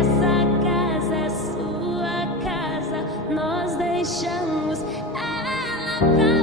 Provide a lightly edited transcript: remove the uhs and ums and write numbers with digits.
Essa casa é sua casa, nós deixamos ela pra